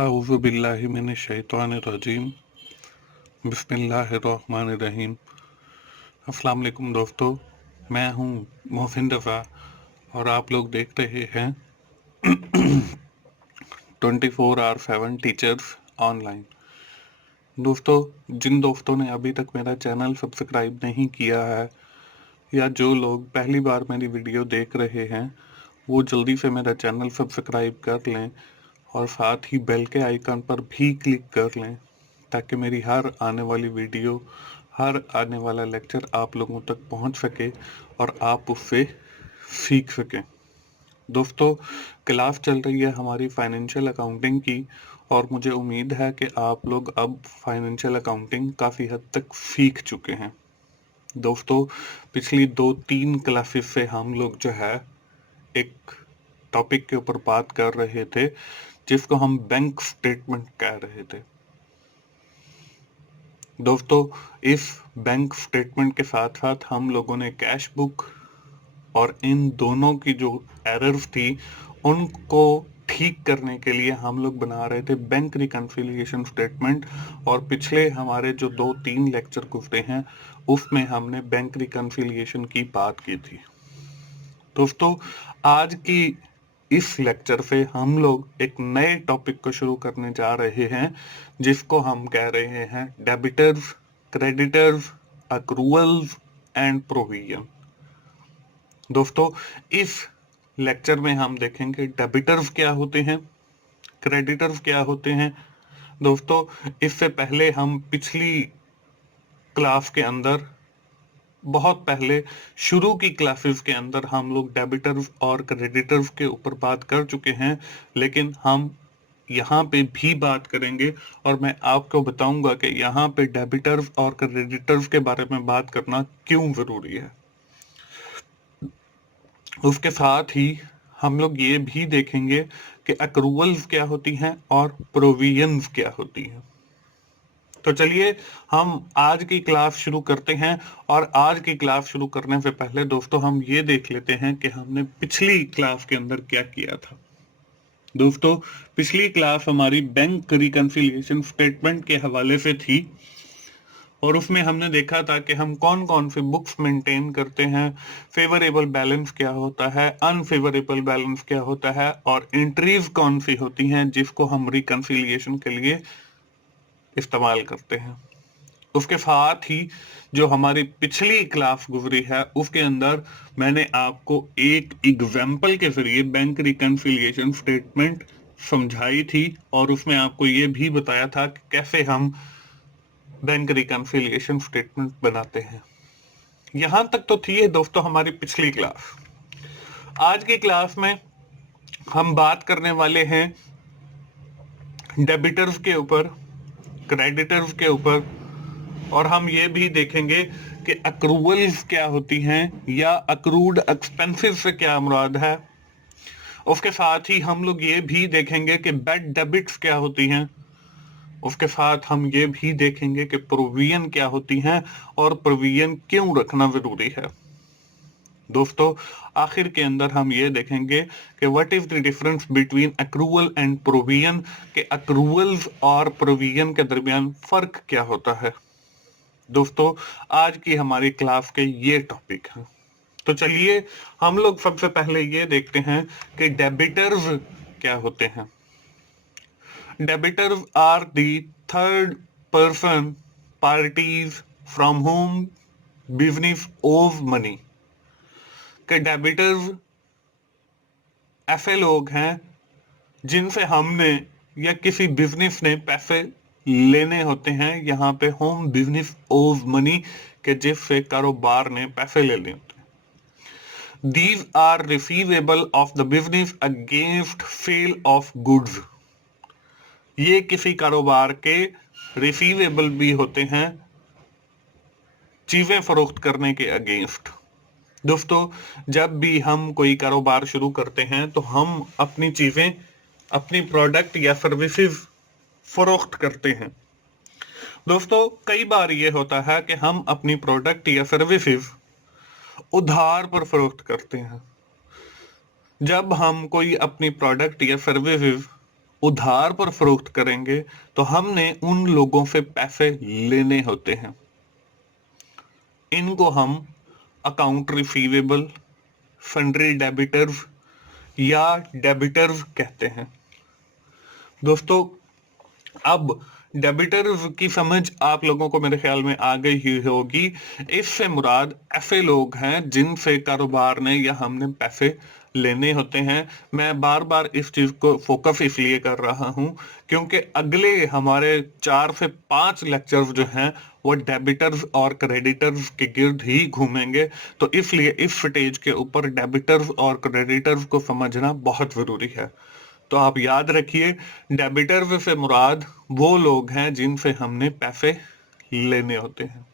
अऊज़ु बिल्लाहि मिनश शैतानिर रजीम। बिस्मिल्लाहिर्रहमानिर्रहीम। अस्सलाम वालेकुम दोस्तों, मैं हूँ मोहसिन रफ़ा और आप लोग देख रहे हैं 24/7 टीचर्स ऑनलाइन। दोस्तों, जिन दोस्तों ने अभी तक मेरा चैनल सब्सक्राइब नहीं किया है या जो लोग पहली बार मेरी वीडियो देख रहे हैं, वो जल्दी से मेरा चैनल सब्सक्राइब कर लें और साथ ही बेल के आइकन पर भी क्लिक कर लें ताकि मेरी हर आने वाली वीडियो, हर आने वाला लेक्चर आप लोगों तक पहुंच सके और आप उससे सीख सकें। दोस्तों, क्लास चल रही है हमारी फाइनेंशियल अकाउंटिंग की और मुझे उम्मीद है कि आप लोग अब फाइनेंशियल अकाउंटिंग काफ़ी हद तक सीख चुके हैं। दोस्तों, पिछली 2-3 क्लासेस से हम लोग जो है एक टॉपिक के ऊपर बात कर रहे थे जिसको हम बैंक स्टेटमेंट कह रहे थे। दोस्तों, इस बैंक स्टेटमेंट के साथ साथ हम लोगों ने कैश बुक और इन दोनों की जो एरर्स थी उनको ठीक करने के लिए हम लोग बना रहे थे बैंक रिकन्सिलिएशन स्टेटमेंट। और पिछले हमारे जो 2-3 लेक्चर गुजरे हैं उसमें हमने बैंक रिकन्सिलिएशन की बात की थी। दोस्तों, आज की इस लेक्चर से हम लोग एक नए टॉपिक को शुरू करने जा रहे हैं जिसको हम कह रहे हैं debtors, creditors, accruals and provision. दोस्तों, इस लेक्चर में हम देखेंगे डेबिटर्स क्या होते हैं, क्रेडिटर्स क्या होते हैं। दोस्तों, इससे पहले हम पिछली क्लास के अंदर, बहुत पहले शुरू की क्लासेस के अंदर हम लोग डेबिटर्स और क्रेडिटर्स के ऊपर बात कर चुके हैं, लेकिन हम यहाँ पे भी बात करेंगे और मैं आपको बताऊंगा कि यहाँ पे डेबिटर्स और क्रेडिटर्स के बारे में बात करना क्यों जरूरी है। उसके साथ ही हम लोग ये भी देखेंगे कि अक्रूवल्स क्या होती हैं और प्रोविजंस क्या होती हैं। तो चलिए हम आज की क्लास शुरू करते हैं। और आज की क्लास शुरू करने से पहले दोस्तों हम ये देख लेते हैं कि हमने पिछली क्लास के अंदर क्या किया था। दोस्तों, पिछली क्लास हमारी बैंक रिकन्सिलिएशन स्टेटमेंट के हवाले से थी और उसमें हमने देखा था कि हम कौन कौन से बुक्स मेंटेन करते हैं, फेवरेबल बैलेंस क्या होता है, अनफेवरेबल बैलेंस क्या होता है और एंट्रीज कौन सी होती हैं जिसको हम रिकन्सिलिएशन के लिए इस्तेमाल करते हैं। उसके साथ ही जो हमारी पिछली क्लास गुजरी है उसके अंदर मैंने आपको एक एग्जाम्पल के जरिए बैंक रिकन्सिलिएशन स्टेटमेंट समझाई थी और उसमें आपको ये भी बताया था कि कैसे हम बैंक रिकन्सिलिएशन स्टेटमेंट बनाते हैं। यहां तक तो थी है दोस्तों हमारी पिछली क्लास। आज की क्लास में हम बात करने वाले हैं डेबिटर्स के ऊपर, क्रेडिटर्स के ऊपर और हम ये भी देखेंगे कि अक्रूवल्स क्या होती हैं या अक्रूड एक्सपेंसेस से क्या मुराद है। उसके साथ ही हम लोग ये भी देखेंगे कि बैड डेबिट्स क्या होती हैं। उसके साथ हम ये भी देखेंगे कि प्रोविजन क्या होती हैं और प्रोविजन क्यों रखना जरूरी है। दोस्तों, आखिर के अंदर हम ये देखेंगे कि what is the difference between accrual and provision, कि अक्रूवल्स और प्रोविजन के दरमियान फर्क क्या होता है। दोस्तों, आज की हमारी क्लास के ये टॉपिक है। तो चलिए हम लोग सबसे पहले ये देखते हैं कि डेबिटर्स क्या होते हैं। Debtors are the third person parties from whom business owe money. कि डेबिटर्स ऐसे लोग हैं जिनसे हमने या किसी बिजनेस ने पैसे लेने होते हैं। यहाँ पे होम बिजनेस ओव मनी के जिससे कारोबार ने पैसे लेने होते हैं। These are receivable of the business against sale of goods। ये किसी कारोबार के रिसीवेबल भी होते हैं चीजें फरोख्त करने के अगेंस्ट। दोस्तों, जब भी हम कोई कारोबार शुरू करते हैं तो हम अपनी चीजें, अपनी प्रोडक्ट या सर्विसेज फरोख्त करते हैं। दोस्तों, कई बार ये होता है कि हम अपनी प्रोडक्ट या सर्विसेज उधार पर फरोख्त करते हैं। जब हम कोई अपनी प्रोडक्ट या सर्विसेज उधार पर फरोख्त करेंगे तो हमने उन लोगों से पैसे लेने होते हैं। इनको हम अकाउंट रिसीवेबल, सन्ड्री डेबिटर्स या डेबिटर्स कहते हैं। दोस्तों, अब डेबिटर्स की समझ आप लोगों को मेरे ख्याल में आ गई ही होगी। इससे मुराद ऐसे लोग हैं जिनसे कारोबार ने या हमने पैसे लेने होते हैं। मैं बार बार इस चीज को फोकस इसलिए कर रहा हूं क्योंकि अगले हमारे 4 से 5 लेक्चर्स जो हैं वो डेबिटर्स और क्रेडिटर्स के गिर्द ही घूमेंगे। तो इसलिए इस स्टेज के ऊपर डेबिटर्स और क्रेडिटर्स को समझना बहुत जरूरी है। तो आप याद रखिए, डेबिटर से मुराद वो लोग हैं जिनसे हमने पैसे लेने होते हैं।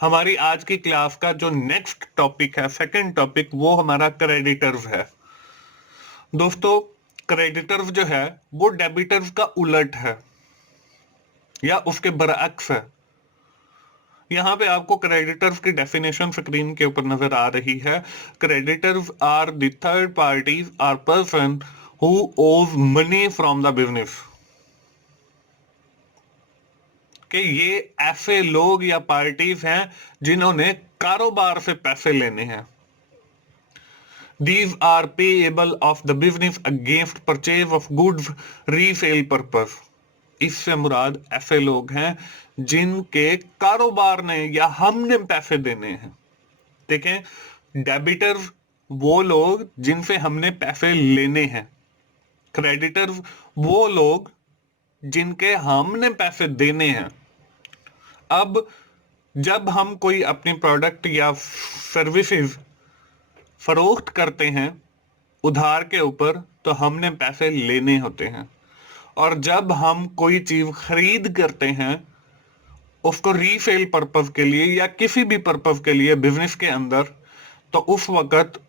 हमारी आज की क्लास का जो नेक्स्ट टॉपिक है, सेकंड टॉपिक, वो हमारा क्रेडिटर्स है। दोस्तों, क्रेडिटर्स जो है वो डेबिटर्स का उलट है या उसके बरअक्स है। यहाँ पे आपको क्रेडिटर्स की डेफिनेशन स्क्रीन के ऊपर नजर आ रही है। Creditors are the third parties are person who owes money from the business. कि ये ऐसे लोग या पार्टीज हैं जिन्होंने कारोबार से पैसे लेने हैं। These are payable of the business against purchase of goods resale purpose। इससे मुराद ऐसे लोग हैं जिनके कारोबार ने या हमने पैसे देने हैं। देखें, डेबिटर वो लोग जिनसे हमने पैसे लेने हैं, क्रेडिटर वो लोग जिनके हमने पैसे देने हैं। अब जब हम कोई अपनी प्रोडक्ट या सर्विसेज फरोख्त करते हैं उधार के ऊपर तो हमने पैसे लेने होते हैं, और जब हम कोई चीज खरीद करते हैं उसको रीसेल पर्पज के लिए या किसी भी पर्पज के लिए बिजनेस के अंदर, तो उस वक्त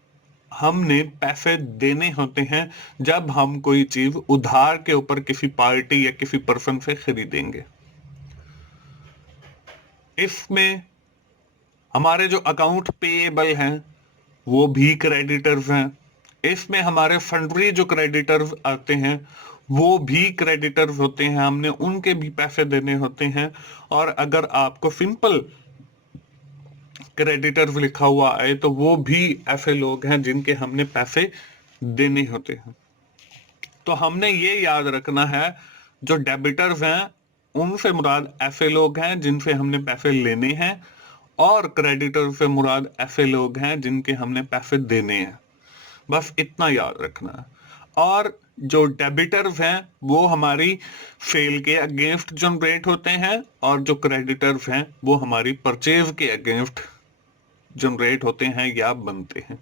हमने पैसे देने होते हैं जब हम कोई चीज उधार के ऊपर किसी पार्टी या किसी पर्सन से खरीदेंगे। इसमें हमारे जो अकाउंट पेएबल हैं वो भी क्रेडिटर्स हैं। इसमें हमारे फंड्री जो क्रेडिटर्स आते हैं वो भी क्रेडिटर्स होते हैं, हमने उनके भी पैसे देने होते हैं। और अगर आपको सिंपल क्रेडिटर्स लिखा हुआ आए तो वो भी ऐसे लोग हैं जिनके हमने पैसे देने होते हैं। तो हमने ये याद रखना है, जो डेबिटर्स हैं उनसे मुराद ऐसे लोग हैं जिनसे हमने पैसे लेने हैं, और क्रेडिटर से मुराद ऐसे लोग हैं जिनके हमने पैसे देने हैं। बस इतना याद रखना है। और जो डेबिटर्स हैं वो हमारी सेल के अगेंस्ट जनरेट होते हैं, और जो क्रेडिटर्स हैं वो हमारी परचेज के अगेंस्ट जनरेट होते हैं या बनते हैं।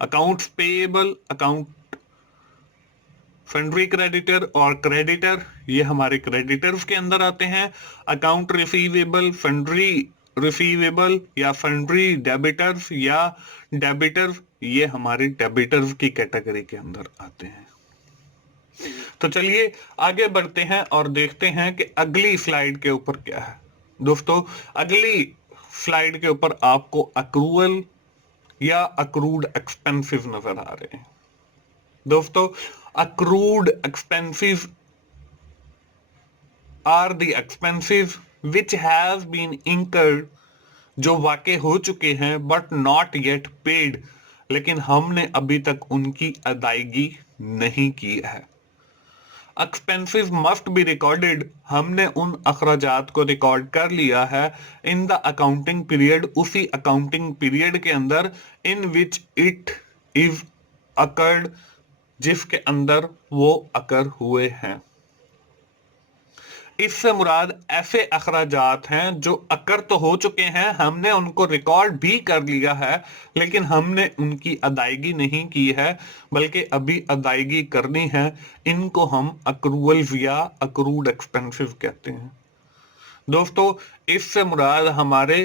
अकाउंट्स पेएबल, अकाउंट फंड्री क्रेडिटर और क्रेडिटर, ये हमारे क्रेडिटर्स के अंदर आते हैं। अकाउंट रिसीवेबल, फंड्री रिसीवेबल या फंड्री डेबिटर्स या डेबिटर्स, ये हमारे डेबिटर्स की कैटेगरी के अंदर आते हैं। तो चलिए आगे बढ़ते हैं और देखते हैं कि अगली स्लाइड के ऊपर क्या है। दोस्तों, अगली स्लाइड के ऊपर आपको अक्रूवल या अक्रूड एक्सपेंसेस नजर आ रहे हैं। दोस्तों, accrued expenses are the expenses which has been incurred, जो वाकई हो चुके हैं बट नॉट येट पेड, लेकिन हमने अभी तक उनकी अदायगी नहीं की है। एक्सपेंसेस मस्ट बी रिकॉर्डेड, हमने उन अखराजात को रिकॉर्ड कर लिया है इन द अकाउंटिंग पीरियड, उसी अकाउंटिंग पीरियड के अंदर इन विच इट इज अकर्ड, जिसके अंदर वो अकर हुए हैं। इससे मुराद ऐसे अखराजात हैं जो अकर तो हो चुके हैं, हमने उनको रिकॉर्ड भी कर लिया है, लेकिन हमने उनकी अदायगी नहीं की है बल्कि अभी अदायगी करनी है। इनको हम अक्रूवल्स या अक्रूड एक्सपेंसेस कहते हैं। दोस्तों, इससे मुराद हमारे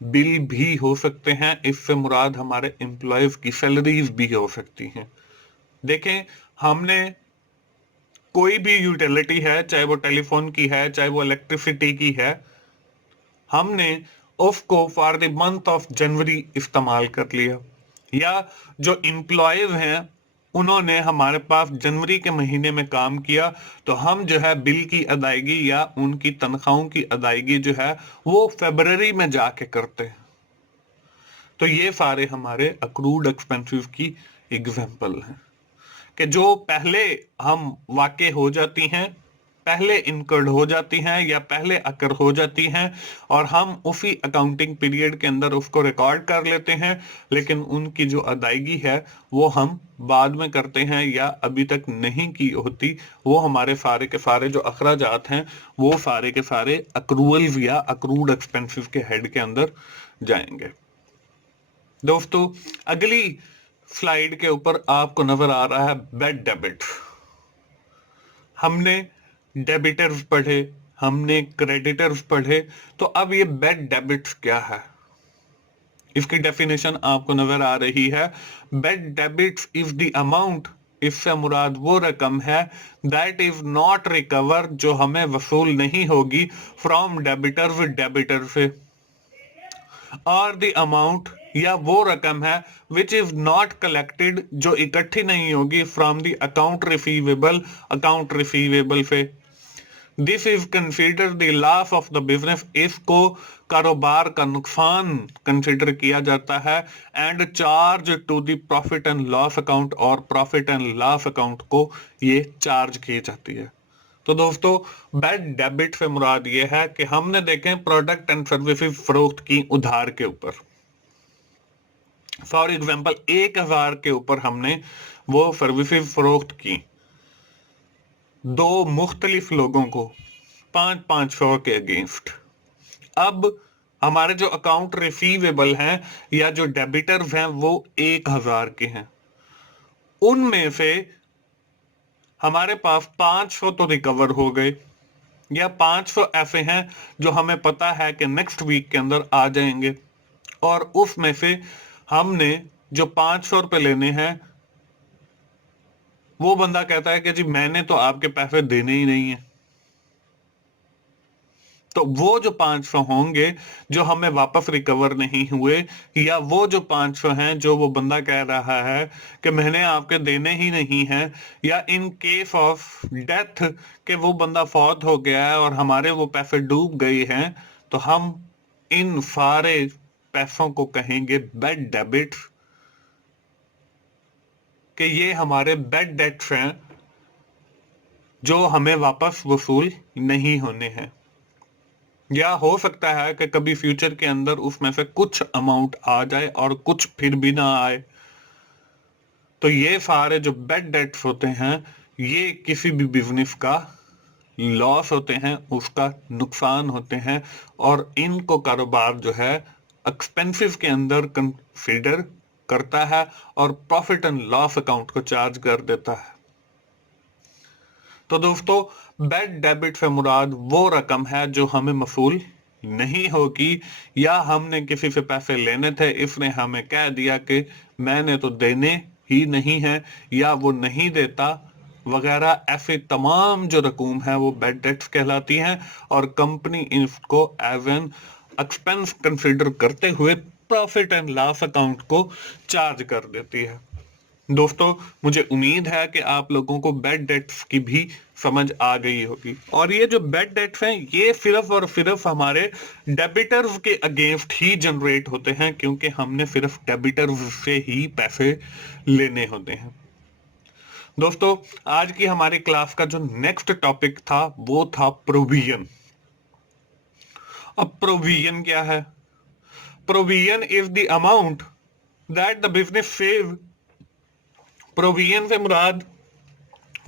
बिल भी हो सकते हैं, इससे मुराद हमारे एम्प्लॉयज की सैलरीज भी हो सकती हैं। देखें, हमने कोई भी यूटिलिटी है, चाहे वो टेलीफोन की है, चाहे वो इलेक्ट्रिसिटी की है, हमने उसको for the month of January इस्तेमाल कर लिया, या जो एम्प्लॉयज हैं उन्होंने हमारे पास जनवरी के महीने में काम किया, तो हम जो है बिल की अदायगी या उनकी तनख्वाहों की अदायगी जो है वो फरवरी में जाके करते हैं। तो ये सारे हमारे अक्रूड एक्सपेंसेस की एग्जाम्पल हैं कि जो पहले हम वाक़े हो जाती हैं, पहले इनकर्ड हो जाती हैं या पहले अकर हो जाती हैं, और हम उसी अकाउंटिंग पीरियड के अंदर उसको रिकॉर्ड कर लेते हैं, लेकिन उनकी जो अदायगी है वो हम बाद में करते हैं या अभी तक नहीं की होती। वो हमारे सारे के सारे जो अखराजात हैं वो सारे के सारे अक्रूवल्स या अक्रूड एक्सपेंसेस के हेड के अंदर जाएंगे। दोस्तों, अगली स्लाइड के ऊपर आपको नजर आ रहा है बैड डेबिट। हमने डेबिटर्स पढ़े, हमने क्रेडिटर्स पढ़े, तो अब ये बैड डेबिट्स क्या है, इसकी डेफिनेशन आपको नजर आ रही है। Bad debits is the amount, इससे मुराद वो रकम है दैट इज नॉट रिकवर, जो हमें वसूल नहीं होगी फ्रॉम डेबिटर्स, डेबिटर से, और द अमाउंट, या वो रकम है विच इज नॉट कलेक्टेड, जो इकट्ठी नहीं होगी from the account receivable, account receivable से। This is consider the loss of the business, इसको कारोबार का नुकसान कंसिडर किया जाता है, and charge to the profit and loss account, और प्रॉफिट एंड लॉस अकाउंट को ये चार्ज की जाती है। तो दोस्तों, बैड डेबिट से मुराद ये है कि हमने देखें प्रोडक्ट एंड सर्विसेज फरोख्त की उधार के ऊपर, फॉर एग्जाम्पल 1000 के ऊपर हमने वो सर्विसेज फरोख्त की दो मुख्तलिफ लोगों को 500 के अगेंस्ट। अब हमारे जो अकाउंट रिसीवेबल हैं या जो डेबिटर्स हैं वो 1000 के हैं, उनमें से हमारे पास 500 तो रिकवर हो गए, या 500 ऐसे हैं जो हमें पता है कि नेक्स्ट वीक के अंदर आ जाएंगे, और उसमें से हमने जो 500 रुपए लेने हैं, वो बंदा कहता है कि जी मैंने तो आपके पैसे देने ही नहीं है। तो वो जो 500 होंगे जो हमें वापस रिकवर नहीं हुए, या वो जो 500 हैं जो वो बंदा कह रहा है कि मैंने आपके देने ही नहीं है, या इन केस ऑफ डेथ के वो बंदा फौत हो गया है और हमारे वो पैसे डूब गए हैं, तो हम इन सारे पैसों को कहेंगे बैड डेबिट, कि ये हमारे बैड डेट्स हैं जो हमें वापस वसूल नहीं होने हैं। या हो सकता है कि कभी फ्यूचर के अंदर उसमें से कुछ अमाउंट आ जाए और कुछ फिर भी ना आए। तो ये सारे जो बैड डेट्स होते हैं ये किसी भी बिजनेस का लॉस होते हैं, उसका नुकसान होते हैं, और इनको कारोबार जो है एक्सपेंसेस के अंदर कंसीडर करता है और प्रॉफिट एंड लॉस अकाउंट को चार्ज कर देता है। तो दोस्तों, बैड डेबिट से मुराद वो रकम है जो हमें मसूल नहीं होगी, या हमने किसी से पैसे लेने थे, इसने हमें कह दिया कि मैंने तो देने ही नहीं है, या वो नहीं देता वगैरह, ऐसे तमाम जो रकूम है वो बैड डेट्स कहलाती हैं, और कंपनी इसको एज एन एक्सपेंस कंसिडर करते हुए प्रॉफिट एंड लॉस अकाउंट को चार्ज कर देती है। दोस्तों, मुझे उम्मीद है कि आप लोगों को बैड डेट्स की भी समझ आ गई होगी, और ये जो बैड डेट्स हैं ये सिर्फ और सिर्फ हमारे डेबिटर्स के अगेंस्ट ही जनरेट होते हैं, क्योंकि हमने सिर्फ डेबिटर्स से ही पैसे लेने होते हैं। दोस्तों, आज की हमारी क्लास का जो नेक्स्ट टॉपिक था वो था प्रोविजन। अब प्रोविजन क्या है? Provision is the amount that the business save. Provision से मुराद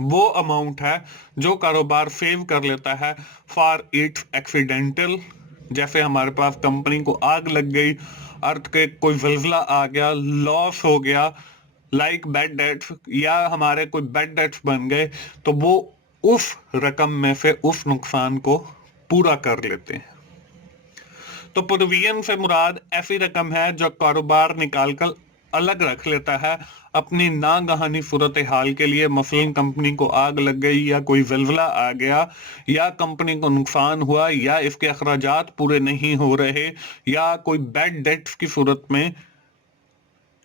वो अमाउंट है जो कारोबार सेव कर लेता है फॉर इट्स एक्सीडेंटल, जैसे हमारे पास कंपनी को आग लग गई, अर्थ के कोई जल्जला आ गया, लॉस हो गया, लाइक बैड डेट्स, या हमारे कोई बैड डेट्स बन गए, तो वो उस रकम में से उस नुकसान को पूरा कर लेते हैं। तो प्रोविजन से मुराद ऐसी रकम है जो कारोबार निकालकर अलग रख लेता है अपनी नागहानी सूरत हाल के लिए। मसलन कंपनी को आग लग गई, या कोई जल्जला आ गया, या कंपनी को नुकसान हुआ, या इसके अखराजात पूरे नहीं हो रहे, या कोई बैड डेट्स की सूरत में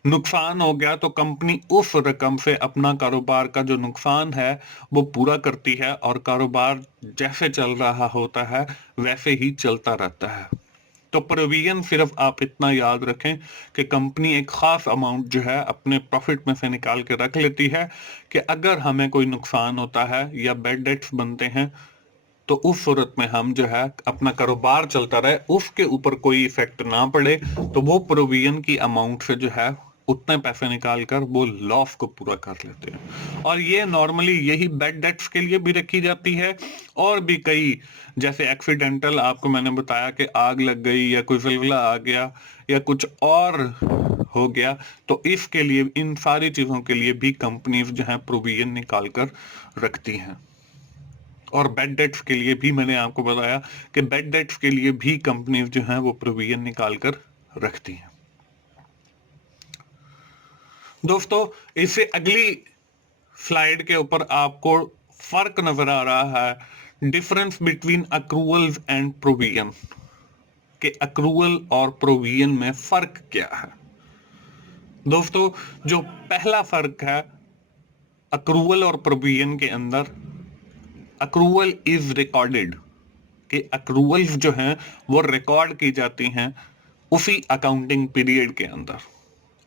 नुकसान हो गया तो कंपनी उस रकम से अपना कारोबार का जो नुकसान है वो पूरा करती है, और कारोबार जैसे चल रहा होता है वैसे ही चलता रहता है। तो प्रोविजन सिर्फ आप इतना याद रखें कि कंपनी एक खास अमाउंट जो है अपने प्रॉफिट में से निकाल के रख लेती है कि अगर हमें कोई नुकसान होता है या बैड डेट्स बनते हैं तो उस सूरत में हम जो है अपना कारोबार चलता रहे, उसके ऊपर कोई इफेक्ट ना पड़े, तो वो प्रोविजन की अमाउंट से जो है उतने पैसे निकाल कर वो लॉस को पूरा कर लेते हैं। और ये नॉर्मली यही बैड डेट्स के लिए भी रखी जाती है, और भी कई, जैसे एक्सीडेंटल, आपको मैंने बताया कि आग लग गई या कोई ज़लज़ला आ गया या कुछ और हो गया, तो इसके लिए, इन सारी चीज़ों के लिए भी कंपनीज जो है प्रोविजन निकाल कर रखती हैं। और बैड डेट्स के लिए भी मैंने आपको बताया कि बैड डेट्स के लिए भी कंपनीज जो हैं वो प्रोविजन निकाल कर रखती हैं। दोस्तों, इससे अगली स्लाइड के ऊपर आपको फर्क नजर आ रहा है, difference between accruals and provision, कि अक्रूवल और प्रोविजन में फर्क क्या है। दोस्तों, जो पहला फर्क है अक्रूवल और प्रोविजन के अंदर, अक्रूवल इज रिकॉर्डेड, कि अक्रूवल्स जो हैं वो रिकॉर्ड की जाती हैं उसी अकाउंटिंग पीरियड के अंदर,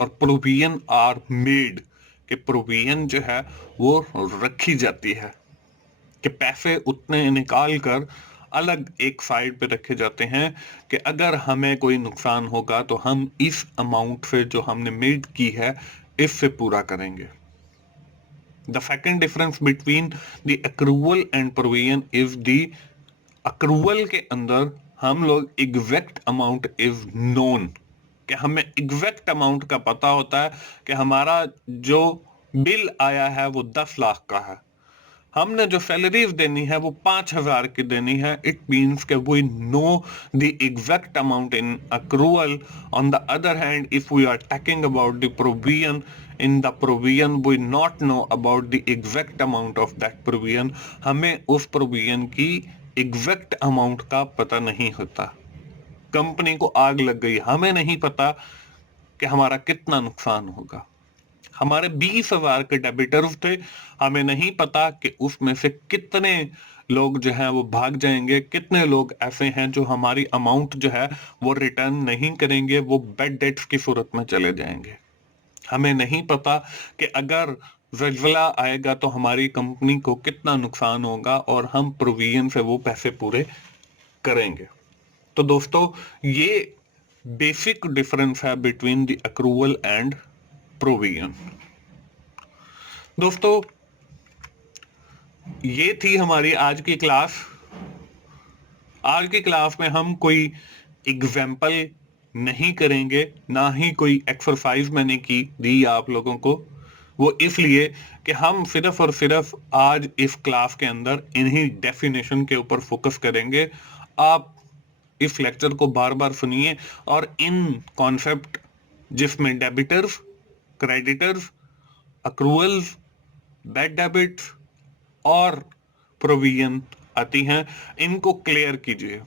और प्रोविजन आर मेड, कि प्रोविजन जो है वो रखी जाती है, कि पैसे उतने निकाल कर अलग एक साइड पे रखे जाते हैं कि अगर हमें कोई नुकसान होगा तो हम इस अमाउंट से जो हमने मेड की है इससे पूरा करेंगे। The second difference between the accrual and provision is the accrual के अंदर हम लोग एग्जैक्ट अमाउंट इज नोन, कि हमें एग्जैक्ट अमाउंट का पता होता है कि हमारा जो बिल आया है वो 10 लाख का है, हमने जो सैलरीज देनी है वो 5,000 की देनी है। इट मीन्स कि we know the exact amount in accrual. On the other hand, if we are talking about the provision, in the provision we not know about the exact amount of that provision, हमें उस provision की exact amount का पता नहीं होता। Company को आग लग गई, हमें नहीं पता कि हमारा कितना नुकसान होगा। हमारे 20,000 के डेबिटर्स थे, हमें नहीं पता कि उसमें से कितने लोग जो है वो भाग जाएंगे, कितने लोग ऐसे हैं जो हमारी अमाउंट जो है वो रिटर्न नहीं करेंगे, वो बैड डेट्स की सूरत में चले जाएंगे। हमें नहीं पता कि अगर ज़लज़ला आएगा तो हमारी कंपनी को कितना नुकसान होगा, और हम प्रोविजन से वो पैसे पूरे करेंगे। तो दोस्तों, ये बेसिक डिफरेंस है between the accrual and provision. दोस्तों, ये थी हमारी आज की क्लास। आज की क्लास में हम कोई एग्जाम्पल नहीं करेंगे, ना ही कोई एक्सरसाइज मैंने की दी आप लोगों को। वो इसलिए कि हम सिर्फ और सिर्फ आज इस क्लास के अंदर इन्हीं डेफिनेशन के ऊपर फोकस करेंगे। आप इस लेक्चर को बार बार सुनिए, और इन कॉन्सेप्ट जिसमें debtors, creditors, accruals, bad debits और प्रोविजन आती हैं, इनको क्लियर कीजिए,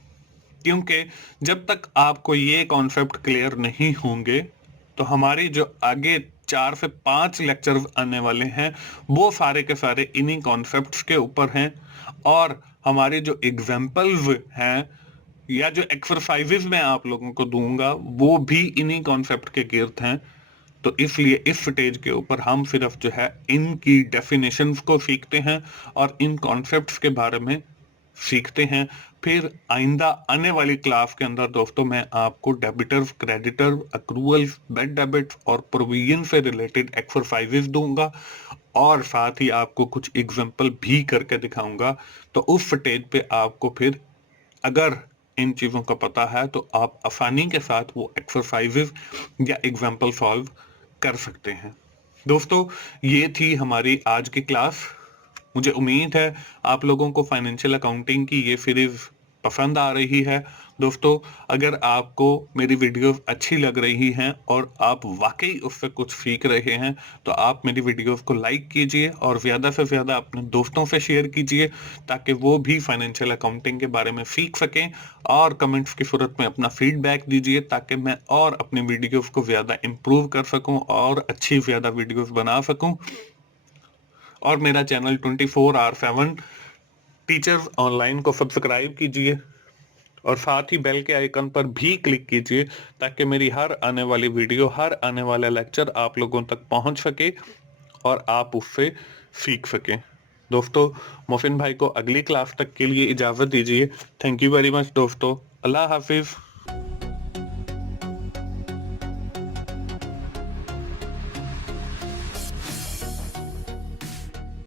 क्योंकि जब तक आपको ये कॉन्सेप्ट क्लियर नहीं होंगे तो हमारी जो आगे 4 से 5 लेक्चर्स आने वाले हैं वो सारे के सारे इन्हीं कॉन्सेप्ट्स के ऊपर हैं, और हमारे जो एग्जाम्पल्स हैं या जो एक्सरसाइजेज मैं आप लोगों को दूंगा वो भी इन्हीं कॉन्सेप्ट के गिर्द हैं। तो इसलिए इस स्टेज के ऊपर हम सिर्फ जो है इनकी डेफिनेशंस को सीखते हैं और इन कॉन्सेप्ट्स के बारे में सीखते हैं। फिर आइंदा आने वाली क्लास के अंदर दोस्तों मैं आपको debtors, creditor, accruals, bad debits और प्रोविजन से रिलेटेड एक्सरसाइजेस दूंगा, और साथ ही आपको कुछ एग्जांपल भी करके दिखाऊंगा। तो उस स्टेज पे आपको फिर अगर इन चीज़ों का पता है तो आप आसानी के साथ वो एक्सरसाइजेस या एग्जांपल सॉल्व कर सकते हैं। दोस्तों, ये थी हमारी आज की क्लास। मुझे उम्मीद है आप लोगों को फाइनेंशियल अकाउंटिंग की ये सीरीज पसंद आ रही है। दोस्तों, अगर आपको मेरी वीडियो अच्छी लग रही हैं और आप वाकई उससे कुछ सीख रहे हैं, तो आप मेरी वीडियोस को लाइक कीजिए और ज़्यादा से ज़्यादा अपने दोस्तों से शेयर कीजिए, ताकि वो भी फाइनेंशियल अकाउंटिंग के बारे में सीख सकें। और कमेंट्स की सूरत में अपना फीडबैक दीजिए, ताकि मैं और अपनी वीडियोस को ज़्यादा इम्प्रूव कर सकूं और अच्छी ज़्यादा वीडियोस बना सकूं। और मेरा चैनल 24/7 टीचर्स ऑनलाइन को सब्सक्राइब कीजिए और साथ ही बेल के आइकन पर भी क्लिक कीजिए, ताकि मेरी हर आने वाली वीडियो, हर आने वाला लेक्चर आप लोगों तक पहुंच सके और आप उससे सीख सकें। दोस्तों, मोहसिन भाई को अगली क्लास तक के लिए इजाज़त दीजिए। थैंक यू वेरी मच दोस्तों। अल्लाह हाफिज़।